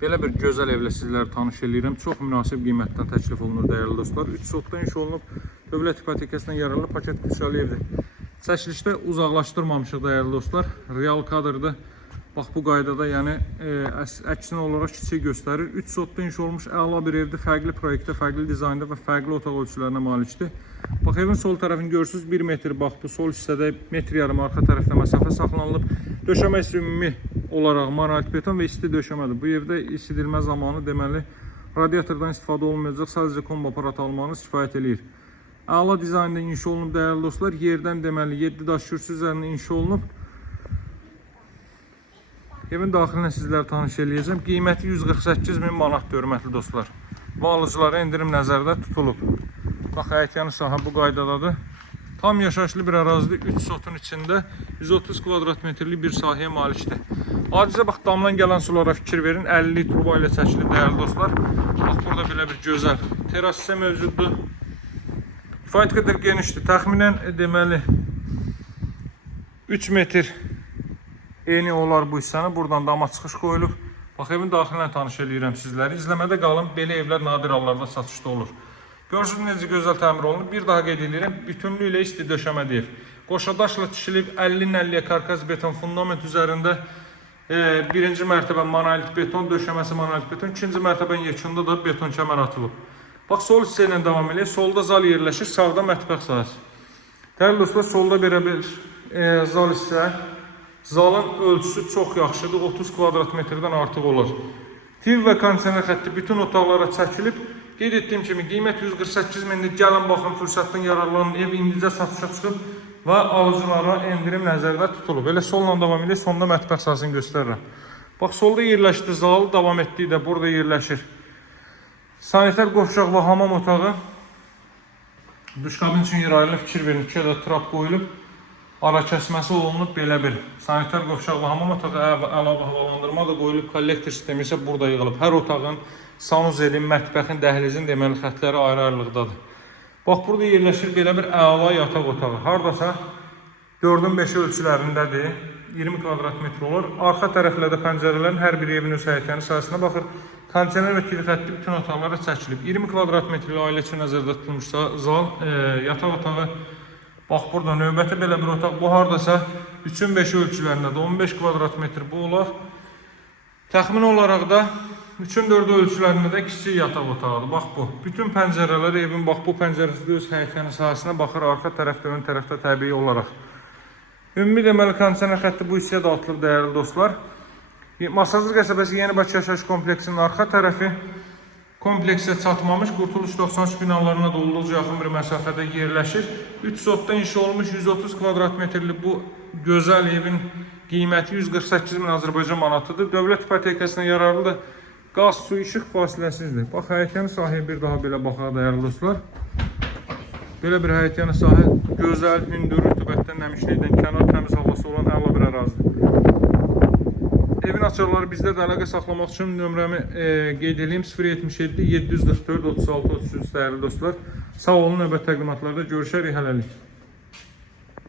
Belə bir gözəl evlə sizləri tanış edirəm. Çox münasib qiymətdən təklif olunur dəyərli dostlar. 3 sotdan iş olunub, dövlət hipotekasından yararlı paket qüdsəli evdir. Çəkilişdə uzaqlaşdırmamışıq dəyərli dostlar. Real kadrdır. Bax bu qaydada, yəni əksinə olaraq kiçik göstərir. 3 sotdan iş olmuş əla bir evdir. Fərqli proyektdə, fərqli dizaynda və fərqli otaq ölçülərinə malikdir. Bax evin sol tərəfini görürsünüz, 1 metr. Bax bu sol hissədə 1,5 metr arxa tərəfdə məsafə saxlanılıb. Döşəməsi ümumi olaraq monolit beton və isti döşəmədir. Bu evdə isidilmə zamanı deməli radiatordan istifadə olunmayacaq, sadəcə kombi aparat almanız kifayət eləyir. Əla dizaynda inşa olunub dəyərli dostlar. Yerdən deməli 7 daş kürsü üzərində inşa olunub. Evin daxilinə sizlərə tanış eləyəcəm. Qiyməti 148.000 manatdır hörmətli dostlar. Və alıcılara endirim nəzərdə tutulub. Bax həyətyanı sahə bu qaydadadır. Tam yaşayışlı bir ərazidə 3 sotun içində 130 kvadrat metrlik bir sahəyə malikdir. Adicə bax damdan gələn sulara fikir verin. 50 turba ilə çəkilib dəyərli dostlar. Bax burada belə bir gözəl teras isə mövcuddur. Kifayət qədər genişdir. Təxminən deməli 3 metr eni olar bu hissəni. Buradan dama çıxış qoyulub. Bax evin daxilinə tanış eləyirəm sizləri. İzləmədə qalın. Belə evlər nadir hallarda satışda olur. Görürsünüz necə gözəl təmir olunub. Bir daha qeyd edirəm. Bütünlüyü ilə isti döşəməli ev. Qoşadaşla tikilib 50-50 karkaz beton fundament üzərində birinci mərtəbə monolit beton, döşəməsi monolit beton, ikinci mərtəbənin yekunda da beton kəmər atılıb. Bax sol hissə ilə davam eləyək. Solda zal yerləşir, sağda mətbəx sahəsi. Dəyərli dostlar, solda belə bir zal hissə. Zalın ölçüsü çox yaxşıdır. 30 kvadrat metrdən artıq olur. TV və kondisioner xətti bütün otaqlara çəkilib. Qeyd etdiyim kimi qiymət 148.000-dir. Gəlin baxın, fürsətdən yararlanın. Ev indicə satışa çıxıb və alıcılara endirim nəzərdə tutulub. Elə solla davam edir, sonda mətbəx sahəsini göstərirəm. Bax solda yerləşdi zal, davam etdiyi də burada yerləşir. Sanitar qovşaq və hamam otağı. Duşkabin üçün yer ayrılıb, fikir verin. 2 ədəd trap qoyulub. Ara kəsməsi olunub belə bir. Sanitar qovşaq və hamam otağı əlavə havalandırma da qoyulub. Kollektor sistemi isə burada yığılıb. Hər otağın sanuzelin, mətbəxin, dəhlizin deməli xətləri ayrı-ayrılıqdadır. Bax burada yerləşir belə bir əla yataq otağı. Hardasa 4-ün 5 ölçülərindədir. 20 kvadrat metr olur. Arxa tərəflərdə pəncərələrin hər biri evin öz həyətyanı sahəsinə baxır. Kondisioner və TV xətti bütün otaqlara çəkilib. 20 kvadrat metrli ailə üçün nəzərdə tutulmuş zal, yataq otağı. Bax burada növbəti belə bir otaq. Bu hardasa 3-ün 5 ölçülərindədir. 15 kvadrat metr bu olar. Təxmin olaraq da 3-ün 4 ölçülərində də kiçik yataq otağıdır. Bax bu. Bütün pəncərələr evin bax bu pəncərəsində öz həyətyanı sahəsinə baxır. Arxa tərəfdə, ön tərəfdə təbii olaraq. Ümumi deməli kondisioner xətti bu hissəyə dağıtılıb dəyərli dostlar. Masazlı qəsəbəsi Yeni Bakı yaşayış kompleksinin arxa tərəfi kompleksə çatmamış, Qurtuluş 93 binalarına da olduqca yaxın bir məsafədə yerləşir. 3 sotda inşa olmuş 130 kvadrat metrli bu gözəl evin qiyməti 148.000 Azərbaycan manatıdır. Dövlət hipotekasına yararlıdır. Qaz, su, işıq fasiləsizdir. Bax, həyətyanı sahəyə bir daha belə baxaq dəyərli dostlar. Belə bir həyətyanı sahə gözəl, hündür, rütubətdən, nəmişlikdən, kənar təmiz havası olan əla bir ərazidir. Evin açarları bizdə də əlaqə saxlamaq üçün nömrəmi qeyd edeyim. 077 744 36 33 dəyərli dostlar. Sağ olun, növbət təqdimatlarda görüşərik, hələlik.